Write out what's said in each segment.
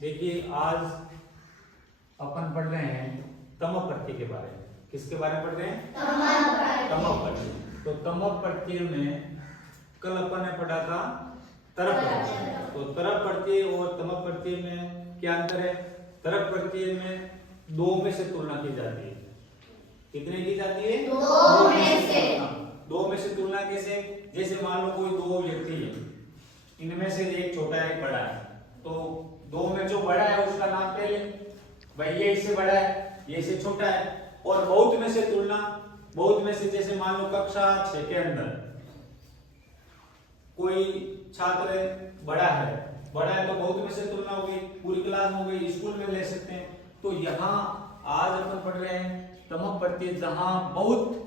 देखिए आज अपन पढ़ रहे हैं तम प्रत्यय के बारे में। किसके बारे में पढ़ रहे हैं? तम प्रत्यय। तो तम प्रत्यय में कल अपन ने पढ़ा था तरप प्रत्यय। तो तरप प्रत्यय और तम प्रत्यय में क्या अंतर है? तरप प्रत्यय में दो में से तुलना की जाती है। कितने की जाती है? दो में से। दो में से तुलना कैसे? जैसे मान लो कोई दो व्यक्ति है, इनमें से एक छोटा है एक बड़ा है, तो दो में जो बड़ा है उसका नाम पहले, भाई ये इससे बड़ा है ये इससे छोटा है। और बहुत में से तुलना, बहुत में से जैसे मान लो कक्षा 6 के अंदर कोई छात्र बड़ा है तो बहुत में से तुलना हो गई, पूरी क्लास हो गई, स्कूल में ले सकते हैं। तो यहाँ आज अपन पढ़ रहे हैं तम प्रत्यय, जहां बहुत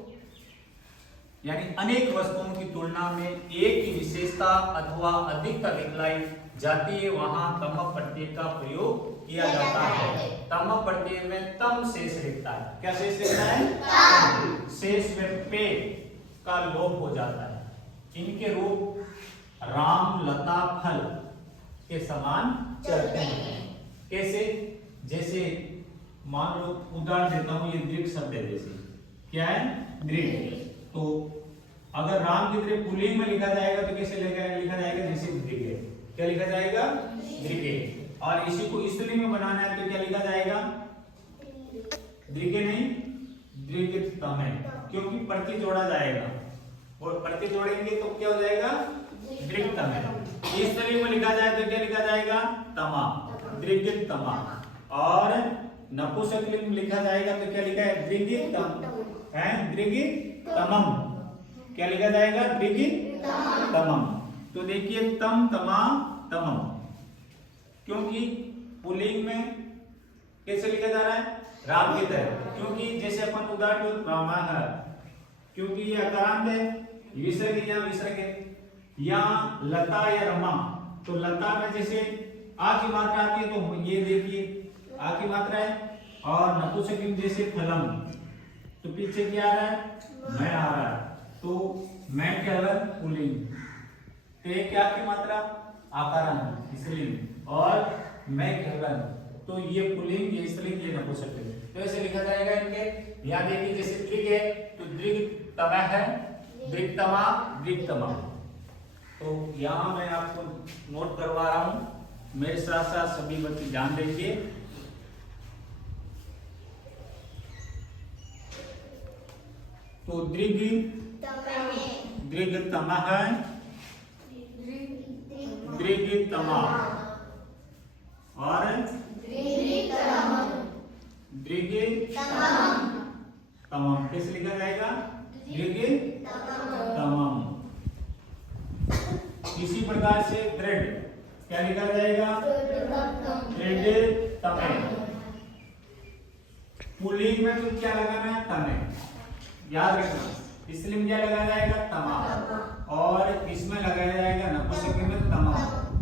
यानी अनेक वस्तुओं की तुलना में एक ही विशेषता अथवा अधिकता दिखलाई जाती है, वहां तम प्रत्यय का प्रयोग किया जाता है। तम प्रत्यय में तम शेष रहता है। क्या शेष रहता है? शेष में पे का लोप हो जाता है। इनके रूप राम लता फल के समान चलते हैं। कैसे? जैसे मान लो उदाहरण देता हूं, ये दीर्घ शब्द है। जैसे क्या है? दीर्घ। तो अगर राम की तरह पुल्लिंग में लिखा जाएगा तो कैसे लिखा जाएगा? जैसे दीर्घ। क्या लिखा जाएगा? दीर्घ। और इसी को स्त्रीलिंग में बनाना है तो क्या लिखा जाएगा? दीर्घ नहीं, दीर्घतम है, क्योंकि प्रत्यय जोड़ा जाएगा और प्रत्यय जोड़ेंगे तो क्या हो जाएगा? दीर्घतम है। स्त्रीलिंग में लिखा जाए तो क्या लिखा जाएगा? तमा, दीर्घतमा। और नपुंसकलिंग में लिखा जाएगा तो क्या लिखा है? दीर्घतम है, दीर्घतमम। क्या लिखा जाएगा? दीर्घतमम। तो देखिए तम तमा तमम, क्योंकि पुल्लिंग में कैसे लिखा जा रहा है? राम की तरह। क्योंकि जैसे अपन उदाहरण रामा है, क्योंकि ये अकारांत है, विसर्ग या विसर्ग है। या लता या रमा, तो लता में जैसे आ की मात्रा आती है तो ये देखिए आ की मात्रा है। और नपुंसकलिंग जैसे फलम, तो पीछे क्या आ रहा है? मैं आ रहा है, तो मैं क्या है? पुल्लिंग। ते क्या की मात्रा? आकारांत, स्त्रीलिंग। और मैं केवल, तो ये पुल्लिंग, ये स्त्रीलिंग, ये नपुंसकलिंग। तो ऐसे लिखा जाएगा इनके। यहाँ देखिए जैसे दीर्घ है तो दीर्घतमा है, दीर्घतमा, दीर्घतमा। तो यहाँ मैं आपको नोट करवा रहा हूं, मेरे साथ साथ सभी बच्चे ध्यान देंगे। तो दीर्घतमा है, दीर्घतमा और दीर्घतमम। कैसे लिखा जाएगा? दीर्घतमम। इसी प्रकार से दृढ़, क्या लिखा जाएगा? दृढ़तमे। पुल्लिंग में तो क्या लगाना है? तमे, याद रखना। स्त्रीलिंग क्या लगाया जाएगा? तमा। और इसमें लगाया जाएगा नपुंसकलिंग में तमा।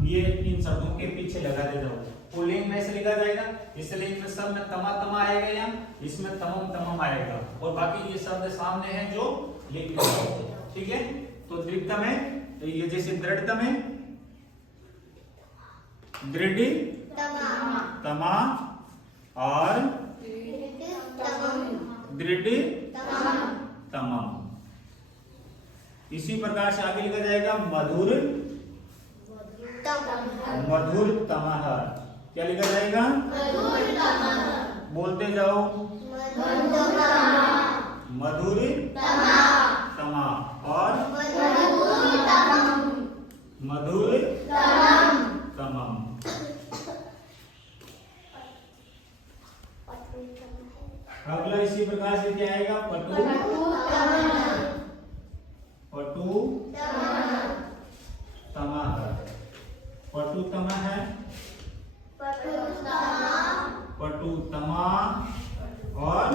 ये इन शब्दों के पीछे लगा दे जाओ। पुल्लिंग में से लिखा जाएगा, स्त्रीलिंग में सब में तमा तमा आएगा, यहाँ इसमें तमम तमम आएगा, और बाकी ये शब्द सामने हैं जो लिख लो। ठीक है? तो दीर्घतम है, ये जैसे दृढ़तम है, दृढ़ तमा और दृढ़ तमम। इसी प्रकार से आगे लिखा जाएगा मधुर, मधुर तमह। क्या लिखा जाएगा? बोलते जाओ, मधुर तमा और मधुर तमम। अगला इसी प्रकार से क्या आएगा? पटु, पटु तमह, पटु तमह है, पटु तमा और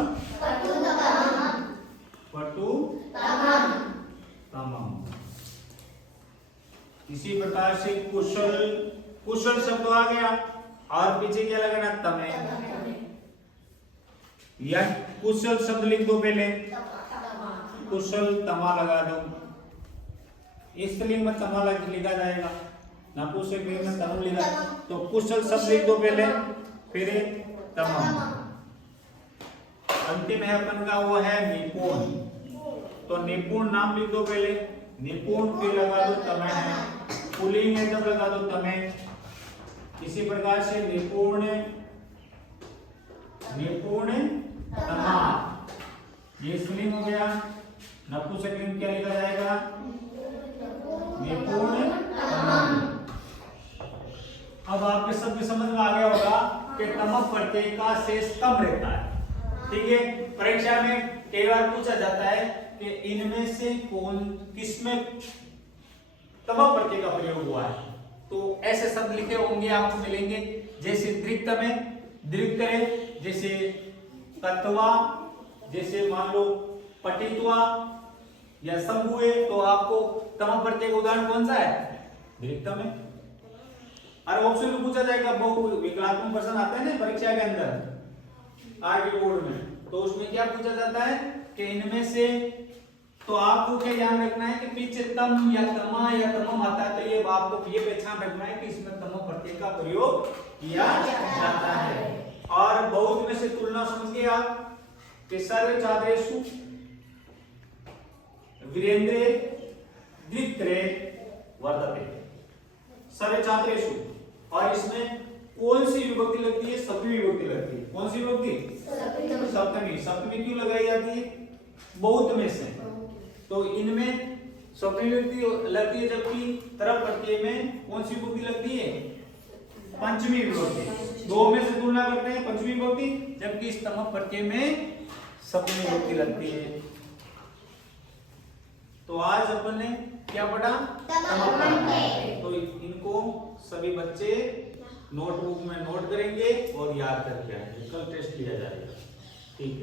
पटु तमम। इसी प्रकार से कुशल, कुशल शब्द आ गया और पीछे क्या लगाना? तमे। या कुशल शब्द लिख दो पहले, कुशल तमा लगा दो। स्त्रीलिंग में तमा लिखा जाएगा, नपुंसकलिंग में तनु लिखा। तो कुशल शब्द लिख दो पहले, फिर तमाम। अंतिम है अपन का वो है निपुण, तो निपुण नाम लिख दो पहले, निपुण फिर लगा दो तमह है, पुल्लिंग है तब लगा दो तमह। इसी प्रकार से निपुण, निपुण तमाम, ये स्त्रीलिंग हो गया। नपुंसकलिंग क्या लिखा जाएगा? निपुण तमाम। अब आपके शब्द समझ में आ गया होगा कि तमक प्रत्यय का शेष कम रहता है। ठीक है, परीक्षा में कई बार पूछा जाता है कि इनमें से कौन किसमें तमक प्रत्यय का प्रयोग हुआ है, तो ऐसे शब्द लिखे होंगे आपको मिलेंगे, जैसे दृक्त में दृक्त है, जैसे तत्वा, जैसे मान लो पठित्वा या संभुए, तो आपको तमक प्रत्यय का उदाहरण कौन सा है? दृक्त में। और ऑप्शन में पूछा जाएगा, बहु विकलात्मक प्रश्न आते हैं ना परीक्षा के अंदर आरटी बोर्ड में, तो उसमें क्या पूछा जाता है कि इनमें से, तो आपको क्या ध्यान रखना है कि पीछे तम या तमा या तमम आता है, तो ये आपको ये पहचान रखना है कि इसमें तमक प्रत्यय का प्रयोग किया जाता है। और बहुत में से तुलना समझ गए आप कि सर्व छात्रेषु वीरेंद्रे द्वित्रे वर्तते, सर्व छात्रेषु, और इसमें कौन सी विभक्ति लगती है? सप्तमी विभक्ति लगती है। कौन सी विभक्ति? सप्तमी। सप्तमी क्यों लगाई जाती है? बहुत में से, तो इनमें सप्तमी विभक्ति लगती है, जबकि तरफ प्रत्यय में कौन सी विभक्ति लगती है? पंचमी विभक्ति। दो में से तुलना करते हैं पंचमी विभक्ति, जबकि इस तमक प्रत्यय में सप्तमी विभक्ति लगती है। तो आज अपन ने क्या पढ़ा? तमक प्रत्यय। तो इनको सभी बच्चे नोटबुक में नोट करेंगे और याद करके आएंगे, कल टेस्ट लिया जाएगा।